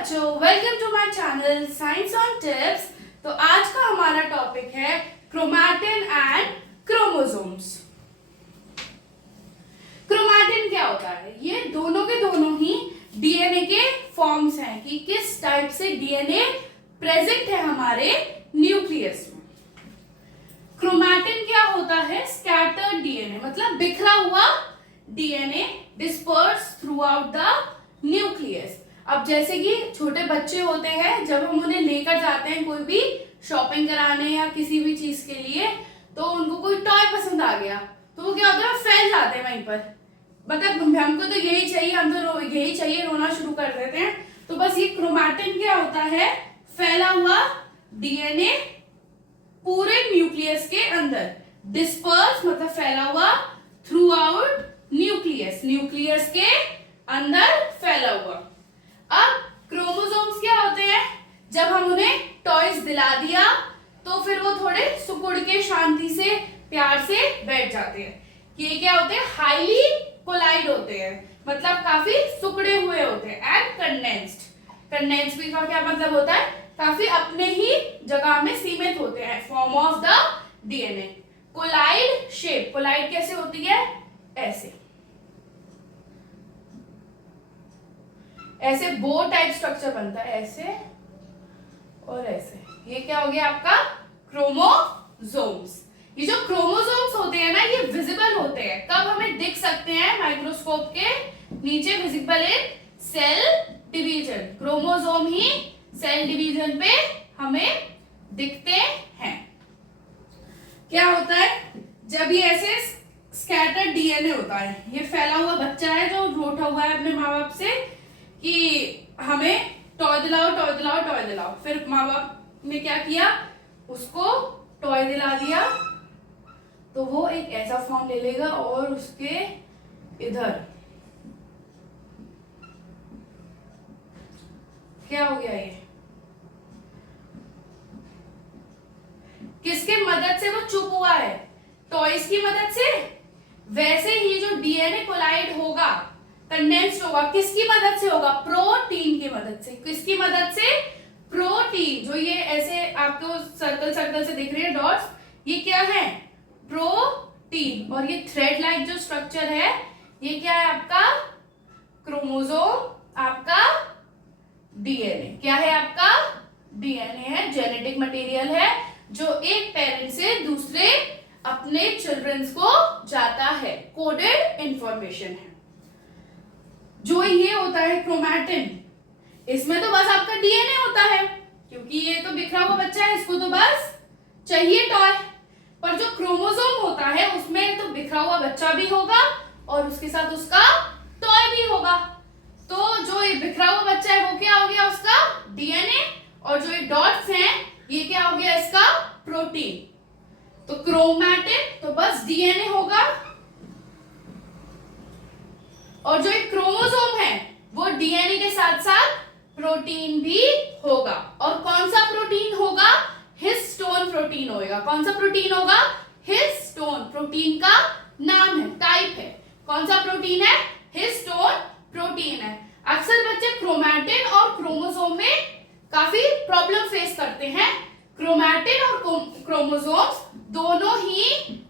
बच्चों, welcome to my channel science on tips. तो आज का हमारा टॉपिक है क्रोमैटिन एंड क्रोमोसोम्स। क्रोमैटिन क्या होता है? ये दोनों के दोनों ही डीएनए के फॉर्म्स हैं कि किस टाइप से डीएनए प्रेजेंट है हमारे न्यूक्लियस में। क्रोमैटिन क्या होता है? स्कैटर्ड डीएनए, मतलब बिखरा हुआ DNA disperse through out the nucleus. अब जैसे कि छोटे बच्चे होते हैं, जब हम उन्हें लेकर जाते हैं कोई भी शॉपिंग कराने या किसी भी चीज के लिए, तो उनको कोई टॉय पसंद आ गया तो वो क्या होता है, फैल जाते हैं वहीं पर। मतलब हमको तो यही चाहिए, हम तो यही चाहिए, रोना शुरू कर देते हैं। तो बस ये क्रोमैटिन क्या होता है? फैला हुआ डीएनए पूरे न्यूक्लियस के अंदर, डिस्पर्स मतलब फैला हुआ, थ्रू आउट न्यूक्लियस, न्यूक्लियस के अंदर फैला हुआ। अब क्रोमोसोम्स क्या होते हैं? जब हम उन्हें टॉयज दिला दिया तो फिर वो थोड़े सुकुड़ के शांति से प्यार से बैठ जाते हैं। ये क्या होते हैं? हाईली कोलाइड होते हैं, मतलब काफी सुकड़े हुए होते हैं। एंड कंडेंस्ड, कंडेंस्ड भी का क्या मतलब होता है? काफी अपने ही जगह में सीमित होते हैं, form of the DNA. Coiled shape, coiled कैसे होती है? ऐसे ऐसे बो टाइप स्ट्रक्चर बनता है, ऐसे और ऐसे। ये क्या हो गया आपका? क्रोमोसोम्स। ये जो क्रोमोसोम्स होते हैं ना, ये विजिबल होते हैं। कब हमें दिख सकते हैं? माइक्रोस्कोप के नीचे, visible in cell division. Chromosome ही सेल डिवीजन पे हमें दिखते हैं। क्या होता है जब ये ऐसे स्कैटर्ड डीएनए होता है? ये फैला हुआ बच्चा है जो रूठा हुआ है अपने माँ बाप से कि हमें टॉय दिलाओ, टॉय दिलाओ, टॉय दिलाओ। फिर माँ बाप ने क्या किया? उसको टॉय दिला दिया तो वो एक ऐसा फॉर्म ले लेगा और उसके इधर क्या हो गया? ये किसके मदद से वो चुप हुआ है? टॉयज की मदद से। वैसे ही जो डीएनए कोलाइड होगा, कंडेंस्ड होगा, किसकी मदद से होगा? प्रोटीन की मदद से। किसकी मदद से? प्रोटीन। जो ये ऐसे आपको सर्कल सर्कल से दिख रहे हैं डॉट्स, ये क्या है? प्रोटीन। और ये थ्रेड लाइक जो स्ट्रक्चर है, ये क्या है आपका? क्रोमोसोम, आपका डीएनए। क्या है आपका? डीएनए है, जेनेटिक मटेरियल है जो एक पेरेंट से दूसरे अपने चिल्ड्रंस को जाता है। कोडेड इंफॉर्मेशन है। जो ये होता है क्रोमैटिन, इसमें तो बस आपका डीएनए होता है, क्योंकि ये तो बिखरा हुआ बच्चा है, इसको तो बस चाहिए टॉय। पर जो क्रोमोसोम होता है उसमें तो बिखरा हुआ बच्चा भी होगा और उसके साथ उसका टॉय भी होगा। तो जो ये बिखरा हुआ बच्चा है वो क्या हो गया? उसका डीएनए। और जो ये डॉट्स हैं, ये क्या हो गया? इसका प्रोटीन। तो क्रोमैटिन तो बस डीएनए होगा, और जो एक क्रोमोसोम है वो डीएनए के साथ साथ प्रोटीन भी होगा। और कौन सा प्रोटीन होगा? हिस्टोन प्रोटीन होगा। कौन सा प्रोटीन होगा? हिस्टोन। प्रोटीन का नाम है, टाइप है। कौन सा प्रोटीन है? हिस्टोन प्रोटीन है। अक्सर बच्चे क्रोमैटिन और क्रोमोसोम में काफी प्रॉब्लम फेस करते हैं। क्रोमैटिन और क्रोमोसोम्स दोनों ही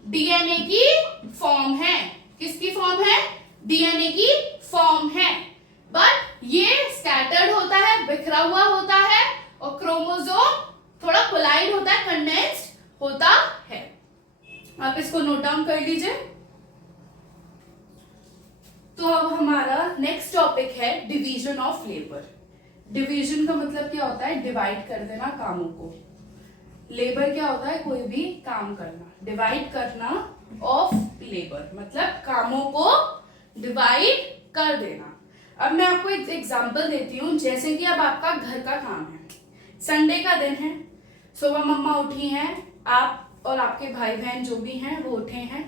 डीएनए की फॉर्म है। किसकी फॉर्म है? डीएनए की फॉर्म है। बट ये स्कैटर्ड होता है, बिखरा हुआ होता है, और क्रोमोसोम थोड़ा कोलाइड होता है, कंडेंस्ड होता है। आप इसको नोट डाउन कर लीजिए। तो अब हमारा नेक्स्ट टॉपिक है डिवीजन ऑफ लेबर। डिवीजन का मतलब क्या होता है? डिवाइड कर देना कामों को। लेबर क्या होता है? कोई भी काम करना। डिवाइड करना ऑफ लेबर मतलब कामों को डिवाइड कर देना। अब मैं आपको एक एग्जांपल देती हूँ। जैसे कि अब आपका घर का काम है, संडे का दिन है, सुबह मम्मा उठी हैं, आप और आपके भाई बहन जो भी हैं वो उठे हैं।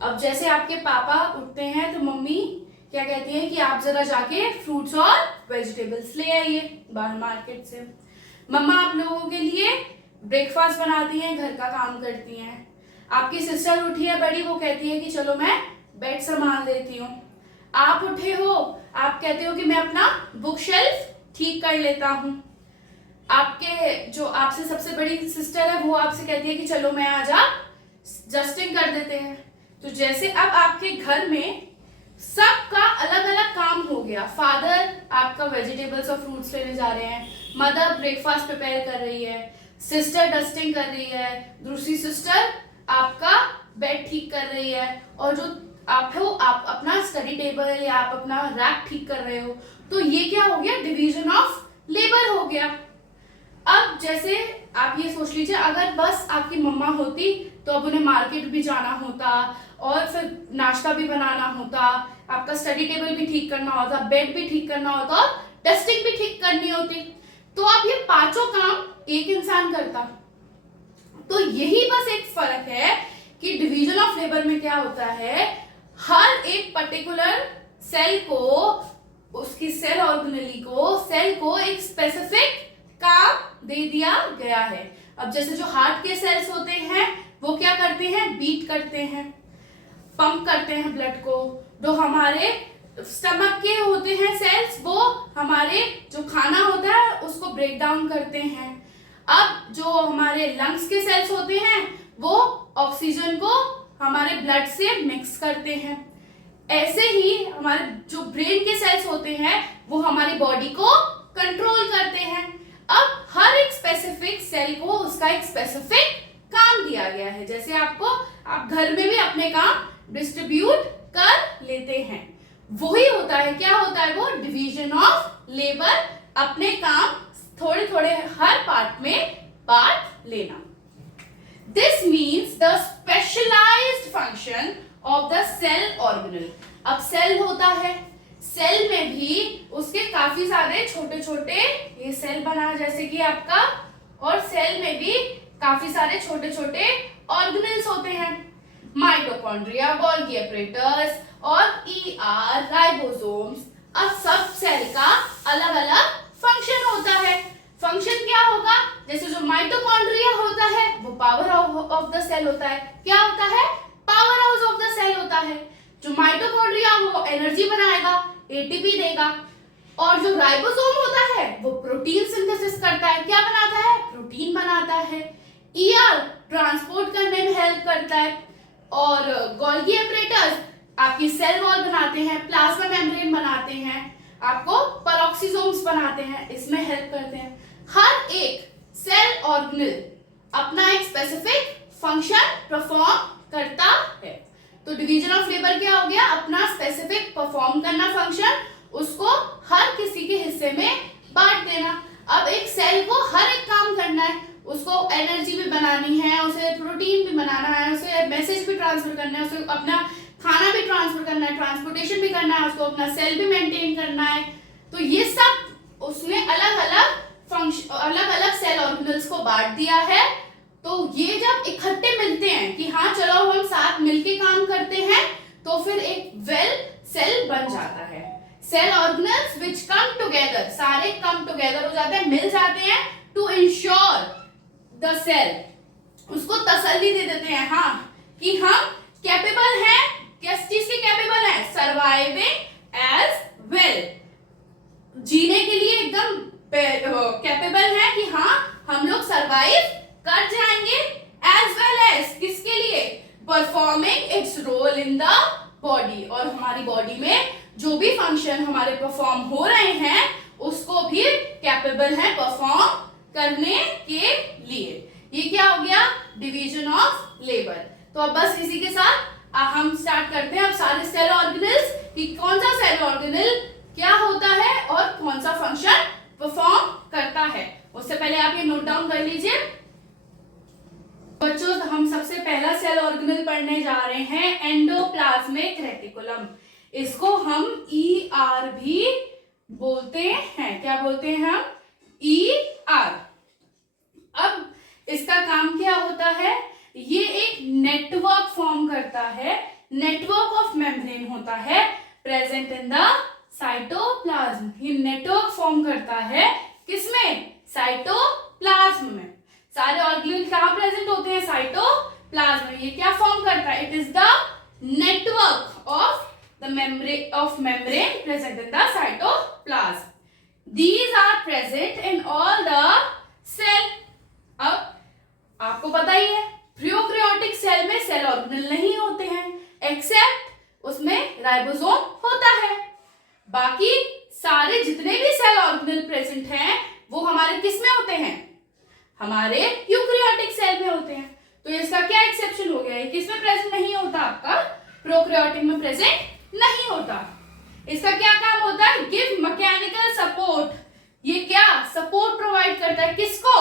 अब जैसे आपके पापा उठते हैं तो मम्मी क्या कहती है कि आप जरा जाके फ्रूट्स और वेजिटेबल्स ले आइए बाहर मार्केट से। मम्मा आप लोगों के लिए ब्रेकफास्ट बनाती हैं, घर का काम करती हैं। आपकी सिस्टर उठी है बड़ी, वो कहती है कि चलो मैं बेड संभाल देती हूँ। आप उठे हो, आप कहते हो कि मैं अपना बुक शेल्फ ठीक कर लेता हूँ। आपके जो आपसे सबसे बड़ी सिस्टर है वो आपसे कहती है कि चलो मैं आज आप जस्टिंग कर देते हैं। तो जैसे अब आपके घर में सबका अलग अलग काम हो गया। फादर आपका वेजिटेबल्स और फ्रूट्स लेने जा रहे हैं, मदर ब्रेकफास्ट प्रिपेयर कर रही है, सिस्टर डस्टिंग कर रही है, दूसरी सिस्टर आपका बेड ठीक कर रही है, और जो आप हो आप अपना स्टडी टेबल या आप अपना रैक ठीक कर रहे हो। तो ये क्या हो गया, डिवीजन ऑफ लेबर हो गया। अब जैसे आप ये सोच लीजिए, अगर बस आपकी मम्मा होती तो अब उन्हें मार्केट भी जाना होता और फिर नाश्ता भी बनाना होता, आपका स्टडी टेबल भी ठीक करना होता, बेड भी ठीक करना होता और डस्टिंग भी ठीक करनी होती। तो अब ये पांचों काम एक इंसान करता। तो यही बस एक फर्क है कि डिवीजन ऑफ लेबर में क्या होता है, हर एक पर्टिकुलर सेल को, उसकी सेल ऑर्गेनेली को, सेल को एक स्पेसिफिक काम दे दिया गया है। अब जैसे जो हार्ट के सेल्स होते हैं वो क्या करते हैं, बीट करते हैं, पंप करते हैं ब्लड को। जो हमारे स्टमक के होते हैं सेल्स, वो हमारे जो खाना होता है उसको ब्रेक डाउन करते हैं। अब जो हमारे लंग्स के सेल्स होते हैं वो ऑक्सीजन को हमारे ब्लड से मिक्स करते हैं। ऐसे ही हमारे जो ब्रेन के सेल्स होते हैं वो हमारी बॉडी को कंट्रोल करते हैं। अब हर एक स्पेसिफिक सेल को उसका एक स्पेसिफिक काम दिया गया है। जैसे आपको, आप घर में भी अपने काम डिस्ट्रीब्यूट कर लेते हैं, वही होता है। क्या होता है वो, डिवीजन ऑफ लेबर, अपने काम थोड़े थोड़े हर पार्ट में बांट लेना। This means the specialised function of the cell organelle. अब सेल होता है, सेल में भी उसके काफी सारे छोटे छोटे ये सेल बना जैसे कि आपका, और सेल में भी काफी सारे छोटे छोटे ऑर्गेनल्स होते हैं। माइटोकॉन्ड्रिया, गोल्गी एपरेटस और ईआर, राइबोसोम्स। अब सब सेल का अलग अलग फंक्शन होता है। फंक्शन क्या होगा, जैसे जो माइटोकॉन्ड्रिया होता है वो पावर ऑफ द सेल होता है। क्या होता है, power house of the cell होता है। जो माइटोकॉन्ड्रिया वो एनर्जी बनाएगा, एटीपी देगा। और जो राइबोसोम होता है वो प्रोटीन सिंथेसिस करता है। क्या बनाता है, प्रोटीन बनाता है। ईआर ट्रांसपोर्ट करने में हेल्प करता है। और गोल्गी एपरेटस आपकी सेल वॉल बनाते हैं, प्लाज्मा मेम्ब्रेन बनाते हैं, आपको पेरोक्सिसोम्स बनाते हैं, इसमें हेल्प करते हैं। हर एक सेल ऑर्गेनल अपना एक स्पेसिफिक फंक्शन परफॉर्म करता है। तो डिवीजन ऑफ लेबर क्या हो गया, अपना स्पेसिफिक परफॉर्म करना फंक्शन, उसको हर किसी के हिस्से में बांट देना। अब एक सेल को हर एक काम करना है, उसको एनर्जी भी बनानी है, उसे प्रोटीन भी बनाना है, उसे मैसेज भी ट्रांसफर करना है, उसे अपना खाना भी ट्रांसफर करना है, ट्रांसपोर्टेशन भी करना है, उसको अपना सेल भी मेंटेन करना है। तो ये सब उसने अलग अलग फंक्शन, अलग अलग सेल ऑर्गेनल्स को बांट दिया है। तो ये जब इकट्ठे मिलते हैं कि हाँ चलो हम साथ मिलके काम करते हैं, तो फिर एक वेल सेल बन जाता है। सेल ऑर्गेनल्स विच कम टुगेदर, सारे कम टुगेदर हो जाते हैं, मिल जाते हैं, टू इंश्योर द सेल, उसको तसल्ली दे देते हैं हाँ कि हम कैपेबल हैं। किस चीज के कैपेबल हैं, सर्वाइविंग एज वेल, जीने के लिए एकदम कैपेबल है कि हाँ हम लोग सर्वाइव कर जाएंगे। एज वेल एज किसके लिए, performing its role in the body, और हमारी बॉडी में जो भी फंक्शन हमारे परफॉर्म हो रहे हैं उसको भी कैपेबल है परफॉर्म करने के लिए। ये क्या हो गया, डिवीजन ऑफ लेबर। तो अब बस इसी के साथ हम स्टार्ट करते हैं अब सारे सेल ऑर्गेनल्स कि कौन सा सेल ऑर्गेनल क्या होता है और कौन सा फंक्शन परफॉर्म करता है। उससे पहले आप ये नोट डाउन कर लीजिए बच्चों। हम सबसे पहला सेल ऑर्गेनल पढ़ने जा रहे हैं एंडोप्लाज्मिक रेटिकुलम। इसको हम ER भी बोलते हैं। क्या बोलते हैं हम, ER। अब इसका काम क्या होता है, ये एक नेटवर्क फॉर्म करता है, नेटवर्क ऑफ मेम्ब्रेन होता है प्रेजेंट इन द साइटोप्लाज्म। ये नेटवर्क फॉर्म करता है किसमें, साइटोप्लाज्म में। सारे ऑर्गेनल कहाँ प्रेजेंट होते हैं, साइटोप्लाज्म में। ये क्या फॉर्म करता है, it is the network of the membrane present in the cytoplasm. These are present in all the cell. अब आपको पता ही है प्रोकैरियोटिक सेल में सेल ऑर्गेनल नहीं होते हैं, एक्सेप्ट उसमें राइबोसोम होता है। बाकी सारे जितने भी सेल ऑर्गेनल प्रेजेंट हैं वो हमारे किस में होते हैं, हमारे यूकैरियोटिक सेल में होते हैं। तो इसका क्या एक्सेप्शन हो गया है, किस में प्रेजेंट नहीं होता, आपका प्रोकैरियोटिक में प्रेजेंट नहीं होता। इसका क्या काम होता है, गिव मैकेनिकल सपोर्ट। ये क्या सपोर्ट प्रोवाइड करता है, किसको,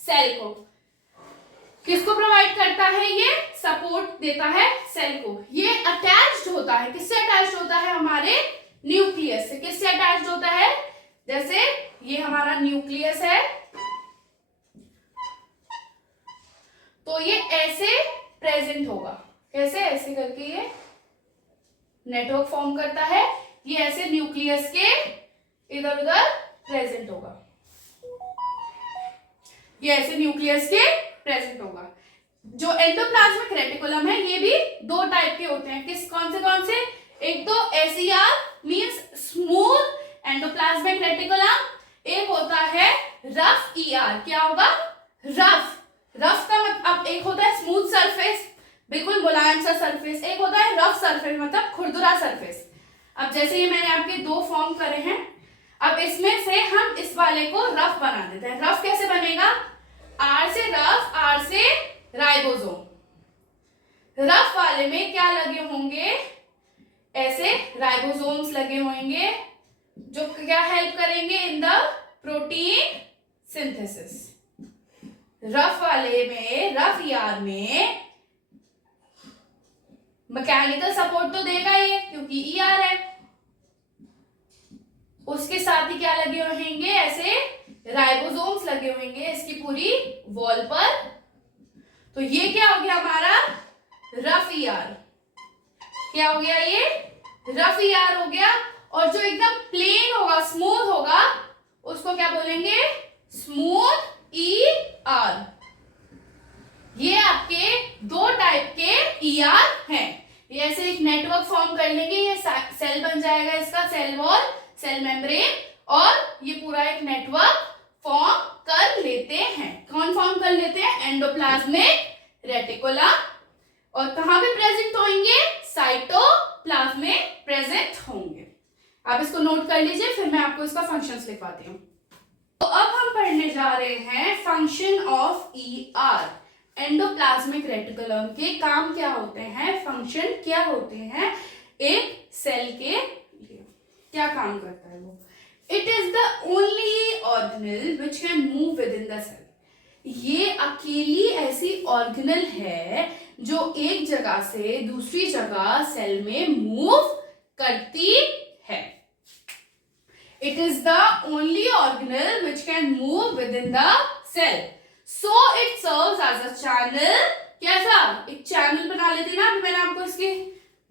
सेल को। किसको प्रोवाइड करता है, ये सपोर्ट देता है सेल को। ये अटैच्ड होता है, किससे अटैच्ड होता है, हमारे न्यूक्लियस से। किससे अटैच्ड होता है, जैसे ये हमारा न्यूक्लियस है तो ये ऐसे प्रेजेंट होगा, कैसे, ऐसे करके ये नेटवर्क फॉर्म करता है, ये ऐसे न्यूक्लियस के इधर उधर प्रेजेंट होगा, ये ऐसे न्यूक्लियस के प्रेजेंट होगा। जो एंडोप्लाज्मिक रेटिकुलम है ये भी दो टाइप के होते हैं, कौन से, एक तो SER means smooth endoplasmic reticulum, एक होता है रफ ER। क्या होगा, रफ का मतलब, एक होता है स्मूथ सरफेस, बिल्कुल मुलायम सा सरफेस, एक होता है रफ सरफेस मतलब खुरदुरा सरफेस। अब जैसे ये मैंने आपके दो फॉर्म करे हैं, अब इसमें से हम इस वाले को रफ बना देते हैं। रफ कैसे बनेगा, R से रफ, R से राइबोसोम। रफ वाले में क्या लगे होंगे, ऐसे राइबोसोम्स लगे होंगे जो क्या हेल्प करेंगे in the protein synthesis. Rough वाले में, रफ ER में मैकेनिकल सपोर्ट तो देगा ये क्योंकि ER है, उसके साथ ही क्या लगे होंगे, ऐसे राइबोसोम्स लगे होंगे इसकी पूरी वॉल पर। तो ये क्या हो गया हमारा रफ ER, क्या हो गया, ये रफ ER हो गया। और जो एकदम प्लेन होगा, स्मूथ होगा, उसको क्या बोलेंगे, स्मूथ ER। ये आपके दो टाइप के ER हैं। ये ऐसे एक नेटवर्क फॉर्म कर लेंगे, ये सेल बन जाएगा इसका, सेल वॉल, सेल मेम्ब्रेन, और ये पूरा एक नेटवर्क फॉर्म कर लेते हैं। कौन फॉर्म कर लेते हैं, एंडोप्लाज्मिक रेटिकुलम। और कहां पे प्रेजेंट होंगे, साइटोप्लाज्म प्रेजेंट होंगे। आप इसको नोट कर लीजिए, फिर मैं आपको इसका फंक्शंस लिखवाती हूँ। तो अब हम पढ़ने जा रहे हैं function of ER। Endoplasmic reticulum के काम क्या होते हैं, फंक्शन क्या होते हैं एक सेल के लिए, क्या काम करता है वो। It is the only organelle which can move within the cell. ये अकेली ऐसी ऑर्गेनल है जो एक जगह से दूसरी जगह सेल में मूव करती है। It is the only organelle which can move within the cell. So it serves as a channel. कैसा, एक चैनल बना लेती ना, अभी मैंने आपको इसकी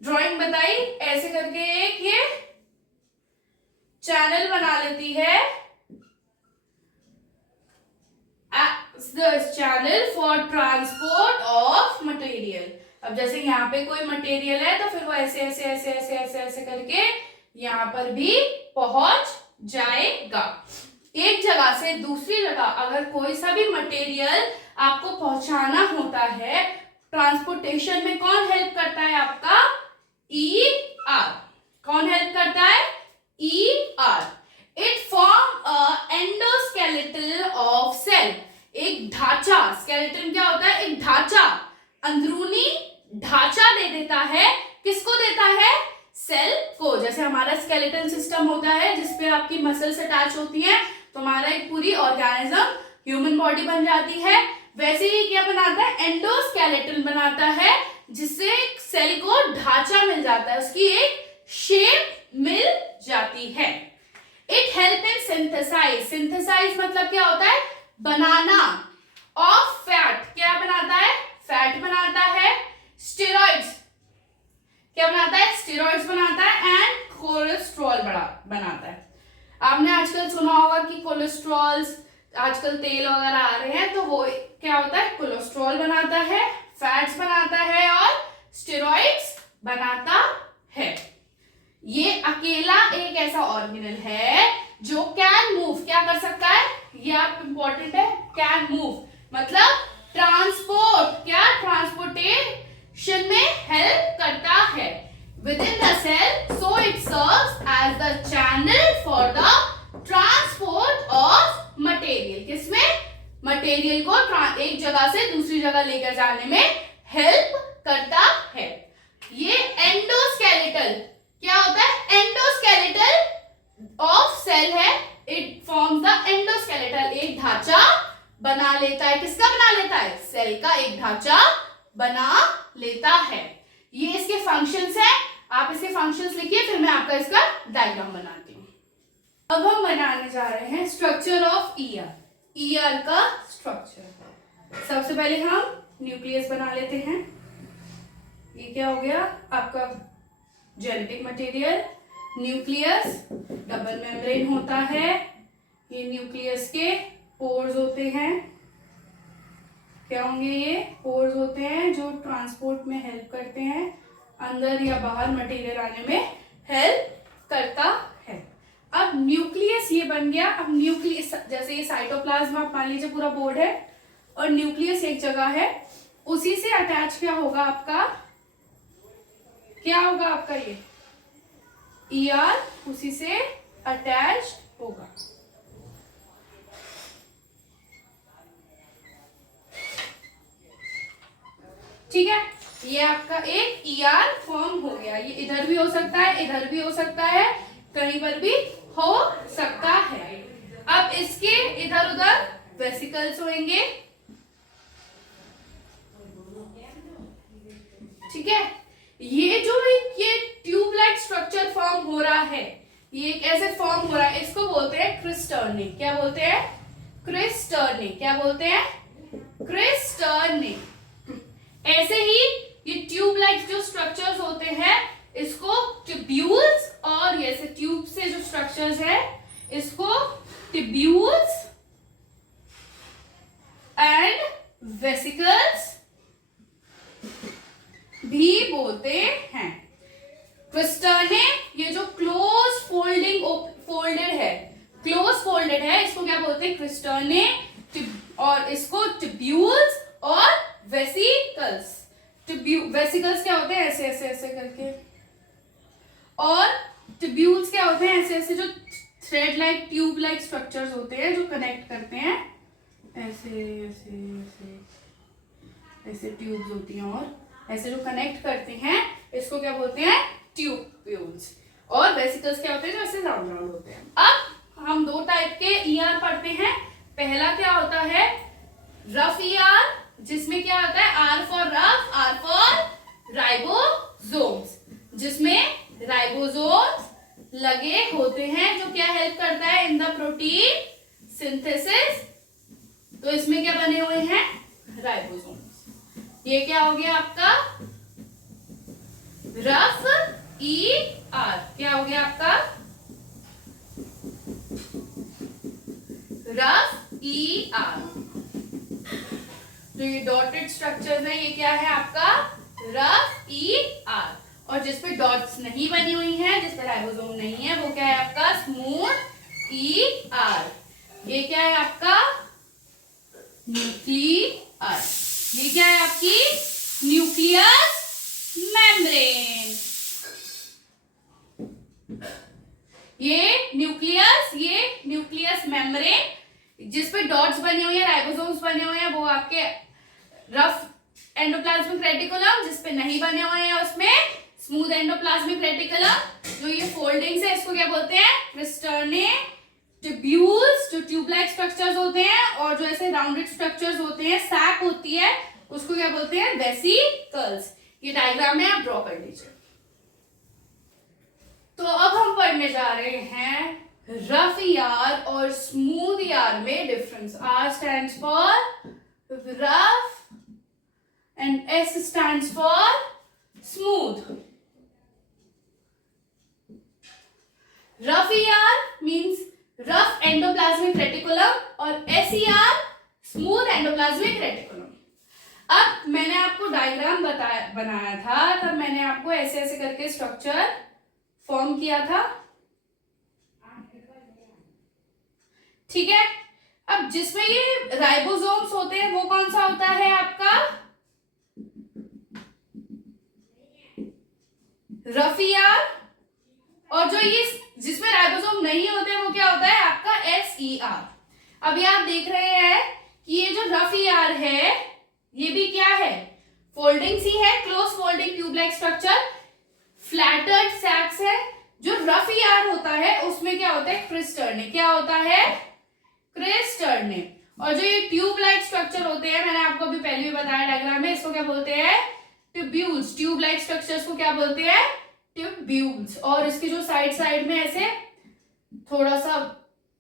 ड्राइंग बताई, ऐसे करके एक ये चैनल बना लेती है, channel for transport of material. अब जैसे यहाँ पे कोई मटेरियल है तो फिर वो ऐसे ऐसे ऐसे ऐसे ऐसे ऐसे करके यहाँ पर भी पहुंच जाएगा। एक जगह से दूसरी जगह अगर कोई सा भी मटेरियल आपको पहुंचाना होता है, ट्रांसपोर्टेशन में कौन हेल्प करता है, आपका ER। कौन हेल्प करता है, ER। It form a endoskeletal of cell. एक ढांचा, स्केलेटन क्या होता है, एक ढांचा, अंदरूनी ढांचा दे देता है, किसको देता है, सेल को। जैसे हमारा स्केलेटल सिस्टम होता है जिसपे आपकी मसल्स अटैच होती हैं, तो हमारा एक पूरी ऑर्गेनिज्म ह्यूमन बॉडी बन जाती है। वैसे ही क्या बनाता है, एंडोस्केलेटन बनाता है, जिससे सेल को ढांचा मिल जाता है, उसकी एक शेप मिल जाती है। It help in synthesise. Synthesise मतलब क्या होता है, बनाना, ऑफ फैट। क्या बनाता है, फैट बनाता है। स्टेरॉइड्स, क्या बनाता है, स्टेरॉइड्स बनाता है। एंड कोलेस्ट्रॉल बनाता है। आपने आजकल सुना होगा कि कोलेस्ट्रॉल्स, आजकल तेल वगैरह आ रहे हैं, तो वो क्या होता है, कोलेस्ट्रॉल बनाता है, फैट्स बनाता है और स्टेरॉइड्स बनाता है। ये अकेला एक ऐसा ऑर्गेनल है जो कैन क्या कर सकता है, ये आप इंपॉर्टेंट है, कैन मूव मतलब ट्रांसपोर्ट, क्या ट्रांसपोर्टेशन में हेल्प करता है within the cell, so it serves as the channel for the transport of material. किसमें, मटेरियल को एक जगह से दूसरी जगह लेकर जाने में हेल्प करता है। ये एंडोस्केलेटल, क्या होता है, एंडोस्केलेटल ऑफ सेल है, इट फॉर्म्स द एंडोस्केलेटल, एक ढांचा बना लेता है, किसका बना लेता है, सेल का एक ढांचा बना लेता है। ये इसके फंक्शंस है, आप इसके फंक्शंस लिखिए, फिर मैं आपका इसका डायग्राम बनाती हूँ। अब हम बनाने जा रहे हैं स्ट्रक्चर ऑफ ईआर, ईआर का स्ट्रक्चर। सबसे पहले हम न्यूक्लियस बना लेते हैं। ये क्या हो गया आपका genetic material, nucleus double membrane होता है, ये न्यूक्लियस के पोर्स होते हैं, क्या होंगे, ये पोर्स होते हैं जो ट्रांसपोर्ट में हेल्प करते हैं, अंदर या बाहर मटेरियल आने में हेल्प करता है। अब न्यूक्लियस ये बन गया। अब न्यूक्लियस जैसे ये साइटोप्लाज्म आप मान लीजिए पूरा बोर्ड है और न्यूक्लियस एक जगह है, उसी से अटैच क्या होगा आपका, क्या होगा आपका ये ईआर, उसी से अटैच होगा। ठीक है, ये आपका एक ईआर फॉर्म हो गया। ये इधर भी हो सकता है, इधर भी हो सकता है, कहीं पर भी हो सकता है। अब इसके इधर उधर वेसिकल्स होंगे, ठीक है। ये जो ये ट्यूब लाइक स्ट्रक्चर फॉर्म हो रहा है, ये एक ऐसे फॉर्म हो रहा है, इसको बोलते हैं क्रिस्टर्नी। क्या बोलते हैं, क्रिस्टर्नी। क्या बोलते हैं, क्रिस्टर्नी। ऐसे ही ये ट्यूब लाइक जो स्ट्रक्चर्स होते हैं, इसको ट्यूब्यूल्स, और ऐसे ट्यूब से जो स्ट्रक्चर्स है इसको ट्यूब्यूल्स एंड वेसिकल्स भी बोलते हैं। क्रिस्टर्ने ये जो क्लोज फोल्डेड है, इसको क्या बोलते हैं, क्रिस्टर्ने, और इसको ट्यूब्यूल्स और वेसिकल्स। वेसिकल्स क्या होते हैं, ऐसे ऐसे ऐसे करके, और ट्यूब्यूल्स क्या होते हैं, ऐसे ऐसे जो thread like tube like structures होते हैं जो कनेक्ट करते हैं, ऐसे ऐसे ऐसे ऐसे ट्यूब्स होती हैं और ऐसे जो कनेक्ट करते हैं, इसको क्या बोलते हैं, ट्यूब्यूल्स। और वेसिकल्स क्या होते हैं, जो ऐसे राउंड राउंड होते हैं। अब हम दो टाइप के ईआर पढ़ते हैं। पहला क्या होता है, रफ ईआर, जिसमें क्या होता है, R for rough, R for ribosomes, जिसमें राइबोसोम्स लगे होते हैं, जो क्या हेल्प करता है इन द प्रोटीन सिंथेसिस। तो इसमें क्या बने हुए हैं, राइबोसोम्स। ये क्या हो गया आपका रफ ई आर, क्या हो गया आपका रफ ई आर। तो ये डॉटेड स्ट्रक्चर्स है, ये क्या है आपका रफ ई आर। और जिसपे डॉट्स नहीं बनी हुई हैं, जिसपे राइबोसोम नहीं है, वो क्या है आपका स्मूथ ई आर। ये क्या है आपका न्यूक्लियर, ये क्या है आपकी न्यूक्लियस मेम्ब्रेन। ये न्यूक्लियस मेम्ब्रेन, जिसपे डॉट्स बनी हुई है, राइबोसोम्स बने हुए हैं, वो आपके रफ एंडोप्लाज्मिक रेटिकुलम, जिसपे नहीं बने हुए हैं उसमें स्मूथ एंडोप्लाज्मिक रेटिकुलम। जो ये फोल्डिंग्स है, इसको क्या बोलते हैं, क्रिस्टर्ने। ट्यूब्यूल्स जो ट्यूब लाइक स्ट्रक्चर्स होते हैं, और जो ऐसे राउंडेड स्ट्रक्चर्स होते हैं, सैक होती है, उसको क्या बोलते हैं, वेसिकल्स। ये डायग्राम में आप ड्रॉ कर लीजिए। तो अब हम पढ़ने जा रहे हैं रफ ईआर और स्मूथ ईआर में difference. Are stands for rough and S stands for smooth. Rough ER means rough endoplasmic reticulum और SER smooth endoplasmic reticulum. अब मैंने आपको डायग्राम बनाया था, तब मैंने आपको ऐसे ऐसे करके स्ट्रक्चर फॉर्म किया था, ठीक है। अब जिसमें ये राइबोसोम्स होते हैं वो कौन सा होता है आपका रफ ईआर, और जो ये जिसमें राइबोसोम नहीं होते वो क्या होता है आपका एसईआर। अभी आप देख रहे हैं कि ये जो रफ ईआर है ये भी क्या है, फोल्डिंग सी है, close folding tube like structure, flattened sacs है। जो रफ ईआर होता है उसमें क्या होता है क्रिस्टर्ने, क्या होता है क्रिस्टर्ने। और जो ये ट्यूब लाइक स्ट्रक्चर होते हैं, मैंने आपको अभी पहले भी बताया डायग्राम में, इसको क्या बोलते हैं ट्यूब्यूल्स। ट्यूब लाइक स्ट्रक्चर्स को क्या बोलते हैं ट्यूब्यूल्स। और इसके जो साइड साइड में ऐसे थोड़ा सा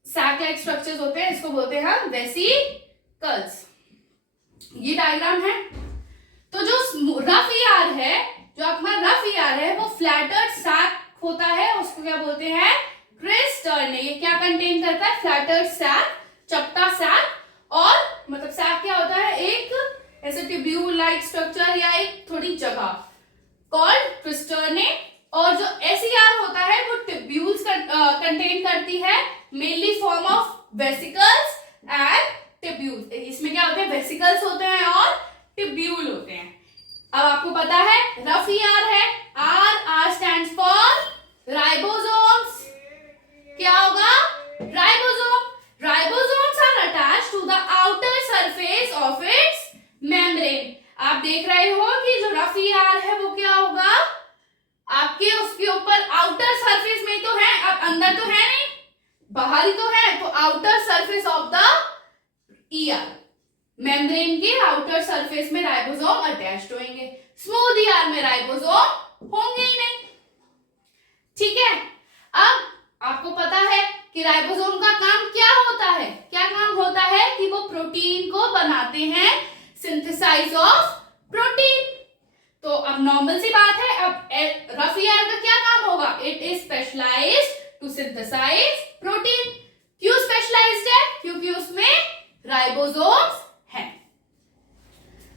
सैक लाइक स्ट्रक्चर्स होते हैं, इसको बोलते हैं हम वेसिकल्स। ये डायग्राम है। तो जो रफ ईआर है, जो आपका रफ ईआर है वो फ्लैटर्ड सैक होता है, उसको क्या बोलते हैं क्रिस्टर्ने। ये क्या कंटेन करता है फ्लैटर्ड सैक, चपटा सैक। और मतलब सैक क्या होता है एक ऐसे ट्यूब्यूल लाइक स्ट्रक्चर या एक थोड़ी जगह कॉल्ड क्रिस्टर्ने। और जो एसईआर होता है वो ट्यूब्यूल्स कंटेन करती है, mainly form of vesicles and tubules. इसमें क्या होते हैं वेसिकल्स होते हैं और ट्यूब्यूल होते हैं। अब आपको पता है रफ ईआर है, आर स्टैंड्स फॉर राइबोसोम्स। क्या होगा ribosome. Ribosomes are attached to the outer surface of its membrane. आप देख रहे हो कि जो रफ ईआर है वो क्या होगा आपके उसके ऊपर आउटर सरफेस में तो है, अब अंदर तो है नहीं, बाहरी तो है, तो outer surface of the ER, membrane के आउटर सरफेस में राइबोसोम अटैच्ड होंगे। स्मूथ ईआर में राइबोसोम होंगे ही नहीं। ठीक है। अब आपको पता है कि राइबोसोम का काम क्या होता है, क्या काम होता है कि वो प्रोटीन को बनाते हैं, सिंथेसाइज ऑफ प्रोटीन। तो अब नॉर्मल सी बात है, अब रफ ईआर का क्या काम होगा, it is specialised to synthesise protein. क्यों स्पेशलाइज्ड है, क्योंकि उसमें राइबोसोम्स हैं।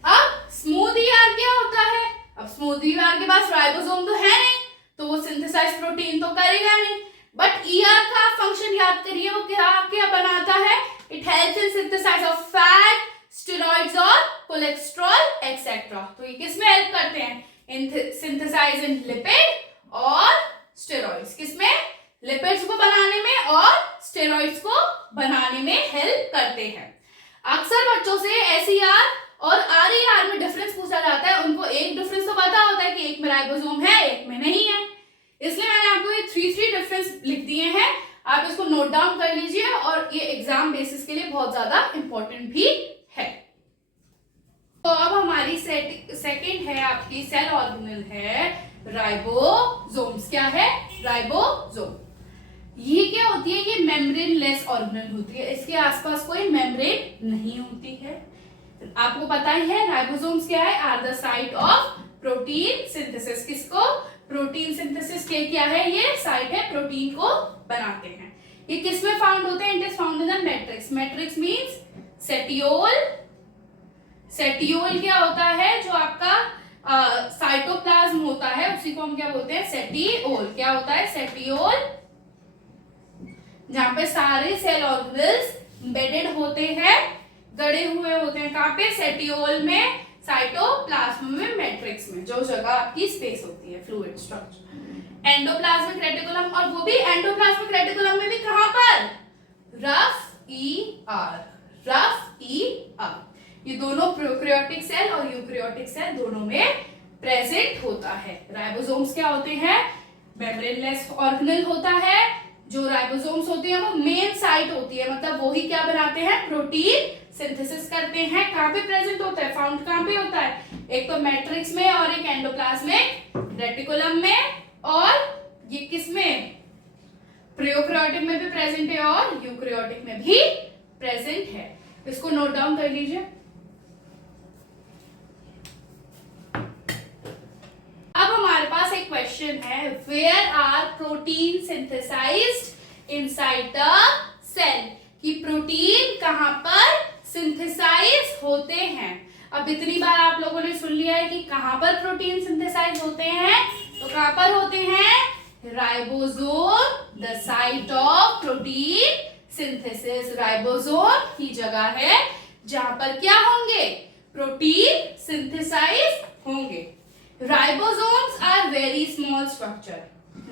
अब स्मूथ ईआर क्या होता है, अब स्मूथ ईआर के पास राइबोसोम तो है नहीं, तो वो सिंथेसाइज प्रोटीन तो करेगा नहीं। बट ईआर का फंक्शन याद करिए, वो क्या क्या बनाता है, it helps in synthesise of fat, steroids और कोलेस्ट्रॉल एक्सेट्रा। तो ये किसमें हेल्प करते हैं, इन सिंथेसाइज इन लिपिड और स्टेरॉइड्स। किसमें, लिपिड्स को बनाने में और स्टेरॉइड्स को बनाने में हेल्प करते हैं। अक्सर बच्चों से एसईआर और आरईआर में डिफरेंस पूछा जाता है, उनको एक डिफरेंस तो पता होता है कि एक में राइबोसोम है एक में नहीं है, इसलिए मैंने आपको ये 3 डिफरेंस लिख दिए हैं। आप इसको नोट डाउन कर लीजिए, और ये एग्जाम बेसिस के लिए बहुत ज्यादा इंपॉर्टेंट भी है। तो अब हमारी सेकंड है आपकी सेल ऑर्गेनल है राइबोसोम्स। क्या है राइबोसोम, ये क्या होती है, ये मेम्ब्रेन लेस ऑर्गेनल होती है, इसके आसपास कोई मेम्ब्रेन नहीं होती है। आपको पता ही है राइबोसोम्स क्या है, are the site of protein synthesis. किसको, प्रोटीन सिंथेसिस के क्या है, ये साइट है, प्रोटीन को बनाते हैं। ये किसमें फाउंड होते हैं, it is found in the matrix. Matrix means cytosol. Cytosol क्या होता है, जो आपका साइटोप्लाज्म होता है उसी को हम क्या बोलते हैं सेटियोल। क्या होता है सेटियोल, जहां पे सारे सेल ऑर्गेनल्स एम्बेडेड होते हैं, गड़े हुए होते हैं। कहां पे, सेटियोल में, साइटोप्लाज्म में, मैट्रिक्स में, जो जगह आपकी स्पेस होती है फ्लूइड स्ट्रक्चर। एंडोप्लाज्मिक रेटिकुलम, और वो भी एंडोप्लाज्मिक रेटिकुलम में भी कहां पर, रफ ईआर, रफ ईआर। ये दोनों प्रोकैरियोटिक सेल और यूकैरियोटिक सेल दोनों में प्रेजेंट होता है। राइबोसोम्स क्या होते हैं, मेम्ब्रेनलेस ऑर्गेनल होता है। जो राइबोसोम्स होते हैं वो मेन साइट होती है, मतलब वो ही क्या बनाते हैं, प्रोटीन सिंथेसिस करते हैं। कहां पे प्रेजेंट होता है, फाउंड कहां पे होता है, एक तो मैट्रिक्स में और एक एंडोप्लाज्मिक रेटिकुलम में, और ये किसमें, प्रोकैरियोटिक में भी प्रेजेंट है और यूकैरियोटिक में भी प्रेजेंट है। इसको नोट डाउन कर लीजिए। अब हमारे पास एक क्वेश्चन है, where are protein synthesised inside the cell, कि प्रोटीन कहां पर सिंथेसाइज होते हैं। अब इतनी बार आप लोगों ने सुन लिया है कि कहां पर प्रोटीन सिंथेसाइज होते हैं, तो कहां पर होते हैं, ribosome the site of protein synthesis. Ribosome ही जगह है जहां पर क्या होंगे, प्रोटीन सिंथेसाइज होंगे। Ribosomes are very small structure.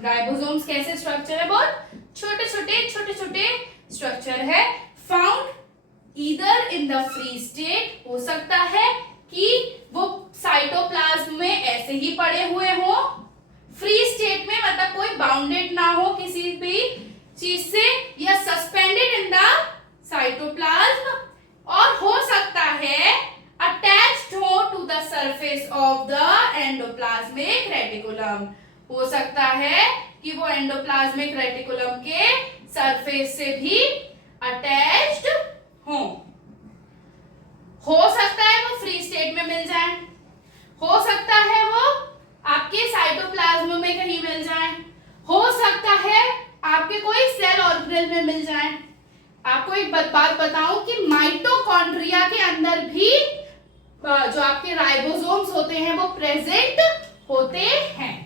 Ribosomes कैसे स्ट्रक्चर है, बहुत छोटे छोटे स्ट्रक्चर है। Found either in the free state, हो सकता है कि वो साइटोप्लाज्म में ऐसे ही पड़े हुए हो, फ्री स्टेट में मतलब कोई बाउंडेड ना हो किसी भी चीज से, या सस्पेंडेड इन द साइटोप्लाज्म, और हो सकता है अटैच्ड हो to the surface of the endoplasmic reticulum. हो सकता है कि वो एंडोप्लाज्मिक रेटिकुलम के सरफेस से भी अटैच्ड हो सकता है वो फ्री स्टेट में मिल जाए, हो सकता है वो आपके साइटोप्लाज्म में कहीं मिल जाए, हो सकता है आपके कोई सेल ऑर्गेनेल में मिल जाए। आपको एक बात बताऊं कि माइटोकॉन्ड्रिया के अंदर भी जो आपके राइबोसोम्स होते हैं वो प्रेजेंट होते हैं।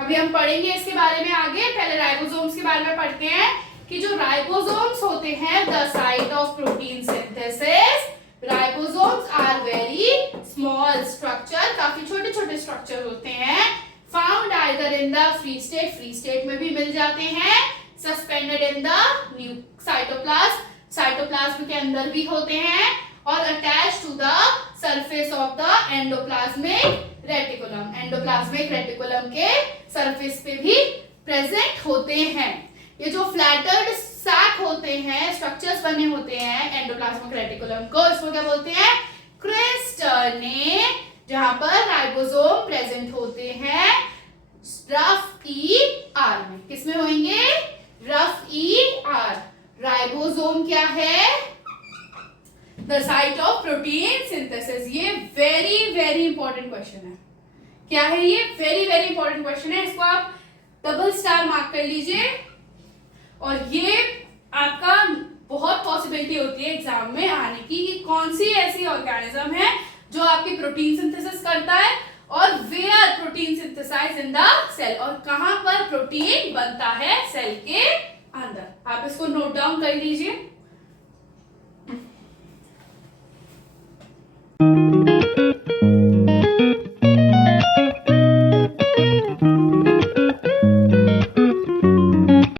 अभी हम पढ़ेंगे इसके बारे में आगे, पहले राइबोसोम्स के बारे में पढ़ते हैं कि जो राइबोसोम्स होते हैं, the site of protein synthesis. Ribosomes are very small structure, काफी छोटे छोटे स्ट्रक्चर होते हैं। Found either in the free state, free state में भी मिल जाते हैं, suspended in the cytoplasm, cytoplasm के अंदर भी होते हैं, और attach to the surface of the endoplasmic reticulum, endoplasmic reticulum के सरफेस पे भी प्रेजेंट होते हैं। ये जो फ्लैटर्ड सैक होते हैं, स्ट्रक्चर्स बने होते हैं एंडोप्लाज्मिक रेटिकुलम को, इसको क्या बोलते हैं, क्रिस्टर्ने, जहां पर राइबोसोम प्रेजेंट होते हैं रफ ई आर में। किसमें होंगे, रफ ई आर। राइबोसोम क्या है, the site of protein synthesis. ये वेरी इंपॉर्टेंट क्वेश्चन है। क्या है ये, वेरी इंपॉर्टेंट क्वेश्चन है, इसको आप डबल स्टार मार्क कर लीजिए। और ये आपका बहुत पॉसिबिलिटी होती है एग्जाम में आने की कि कौन सी ऐसी ऑर्गेनिज्म है जो आपकी प्रोटीन सिंथेसिस करता है, और where protein synthesise in the cell, और कहां पर प्रोटीन बनता है सेल के अंदर। आप इसको नोट डाउन कर लीजिए।